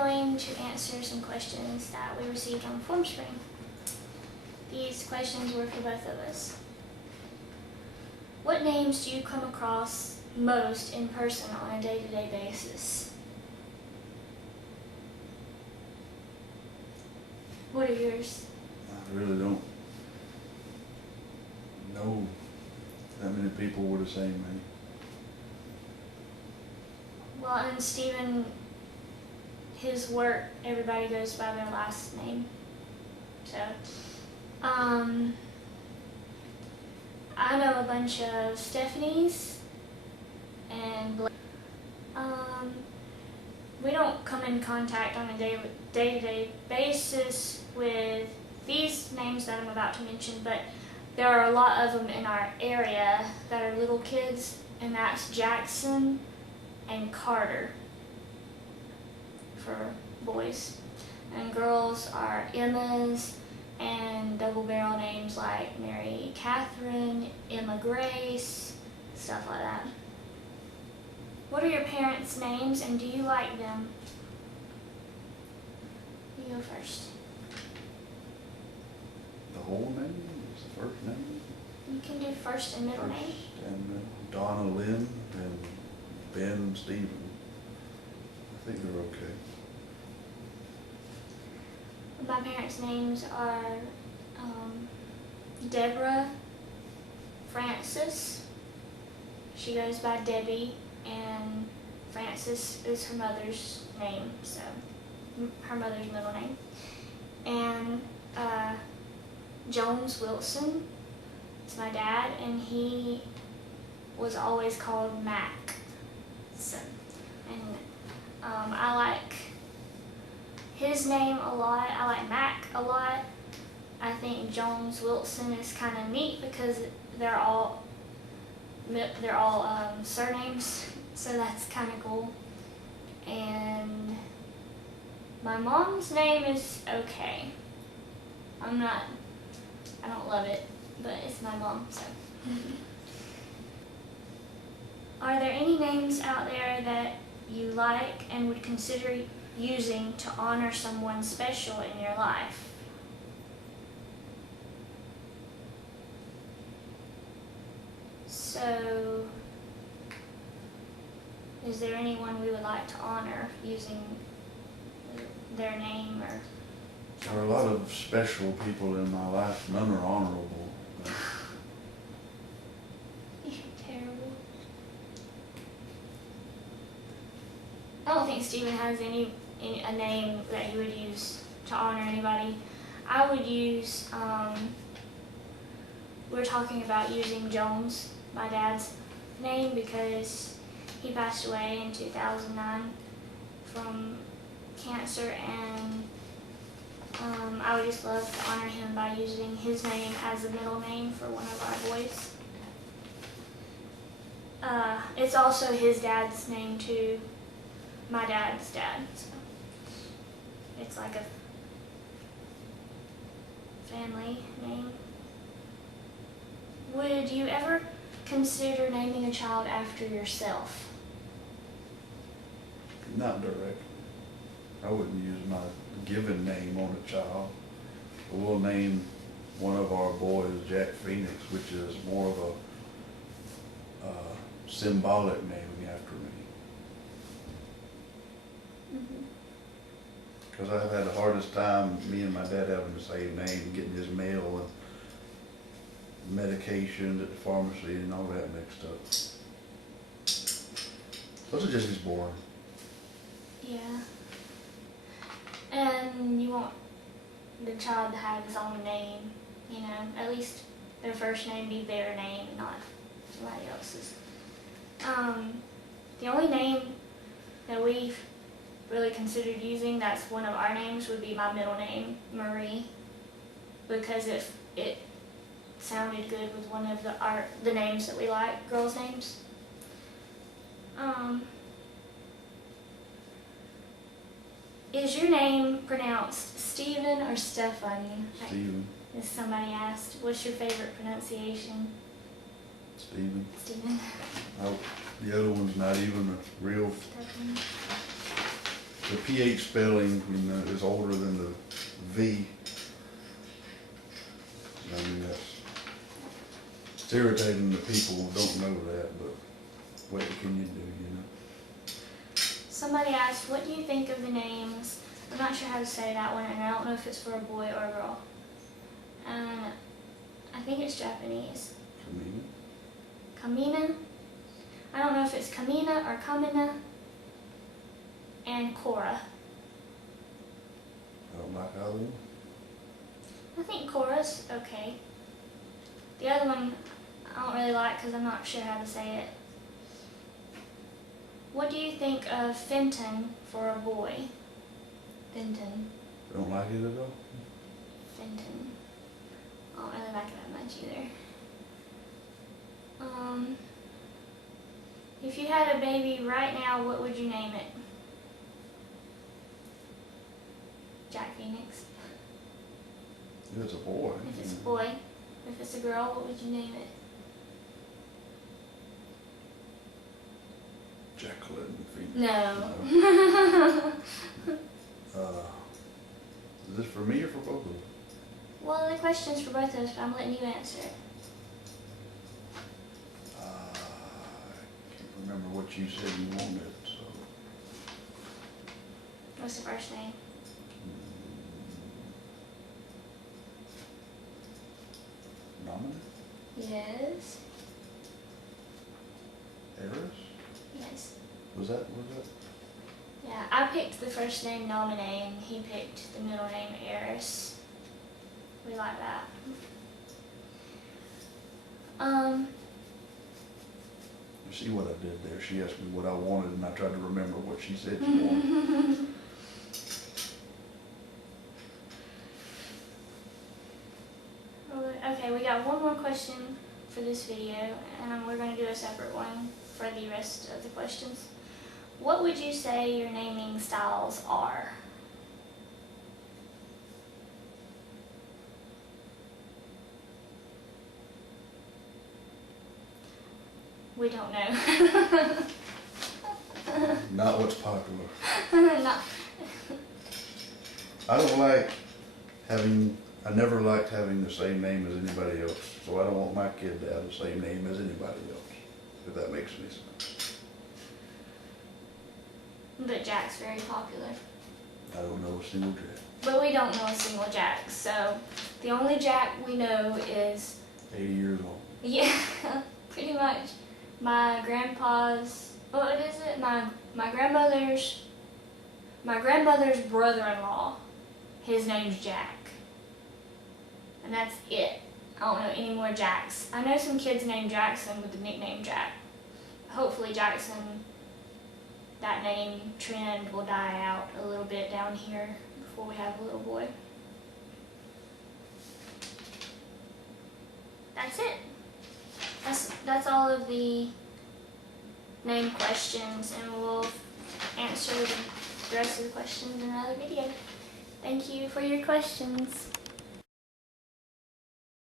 going to answer some questions that we received on Formspring. These questions were for both of us. What names do you come across most in person on a day-to-day basis? What are yours? I really don't know that many people with the same name. Well, and Stephen, his work, everybody goes by their last name. So, I know a bunch of Stephanies and we don't come in contact on a day-to-day basis with these names that I'm about to mention, but there are a lot of them in our area that are little kids, and that's Jackson and Carter for boys. And girls are Emma's and double barrel names like Mary Catherine, Emma Grace, stuff like that. What are your parents' names and do you like them? You go first. The whole name is the first name? You can do first and middle name. And Donna Lynn and Ben Stephen. I think they're okay. My parents' names are Deborah Francis. She goes by Debbie, and Francis is her mother's name, so her mother's middle name. And Jones Wilson is my dad, and he was always called Mac. So, and I like his name a lot. I like Mac a lot. I think Jones Wilson is kind of neat because they're all surnames, so that's kind of cool. And my mom's name is okay. I don't love it, but it's my mom, so. Are there any names out there that you like and would consider using to honor someone special in your life? So, is there anyone we would like to honor using their name or? There are a lot of special people in my life. None are honorable. You're terrible. I don't think Stephen has a name that he would use to honor anybody. I would use, we're talking about using Jones, my dad's name, because he passed away in 2009 from cancer, and I would just love to honor him by using his name as a middle name for one of our boys. It's also his dad's name too, my dad's dad, so it's like a family name. Would you ever consider naming a child after yourself? Not directly. I wouldn't use my given name on a child. We'll name one of our boys Jack Phoenix, which is more of a symbolic naming after me. Because I've had the hardest time, me and my dad having the same name, getting his mail and medication at the pharmacy and all that mixed up. Those are just as boring. Yeah. And you want the child to have his own name, you know, at least their first name be their name, not somebody else's. The only name that we've really considered using that's one of our names would be my middle name, Marie, because it sounded good with one of the names that we like, girls' names. Is your name pronounced Stephen or Stephanie? Stephen. As somebody asked, what's your favorite pronunciation? Stephen. Stephen. Oh, the other one's not even a real. Stephanie. the PH spelling, is older than the V. I mean, it's irritating that people don't know that, but what can you do, Somebody asked, what do you think of the names? I'm not sure how to say that one, and I don't know if it's for a boy or a girl. And I think it's Japanese. Kamina? I don't know if it's Kamina or Kamina. And Cora. I don't like either one. I think Cora's okay. The other one I don't really like because I'm not sure how to say it. What do you think of Fenton for a boy? Fenton. I don't like it at all. Fenton. I don't really like it that much either. If you had a baby right now, what would you name it? Jack Phoenix. If it's a boy. If it's a boy. If it's a girl, what would you name it? Jacqueline Phoenix. No. Is this for me or for both of them? Well, the question's for both of us, but I'm letting you answer it. I can't remember what you said you wanted, so. What's the first name? Nominee? Yes. Eris? Yes. Was that? Yeah, I picked the first name Nominee, and he picked the middle name Eris. We like that. You see what I did there? She asked me what I wanted, and I tried to remember what she said she wanted. Okay, we got one more question for this video, and we're going to do a separate one for the rest of the questions. What would you say your naming styles are? We don't know. Not what's popular. Not. I never liked having the same name as anybody else, so I don't want my kid to have the same name as anybody else, if that makes any sense. But Jack's very popular. I don't know a single Jack. But we don't know a single Jack, so the only Jack we know is 80 years old. Yeah, pretty much. My grandpa's, what is it? My grandmother's brother-in-law. His name's Jack. And that's it. I don't know any more Jacks. I know some kids named Jackson with the nickname Jack. Hopefully Jackson, that name trend will die out a little bit down here before we have a little boy. That's it. That's all of the name questions, and we'll answer the rest of the questions in another video. Thank you for your questions.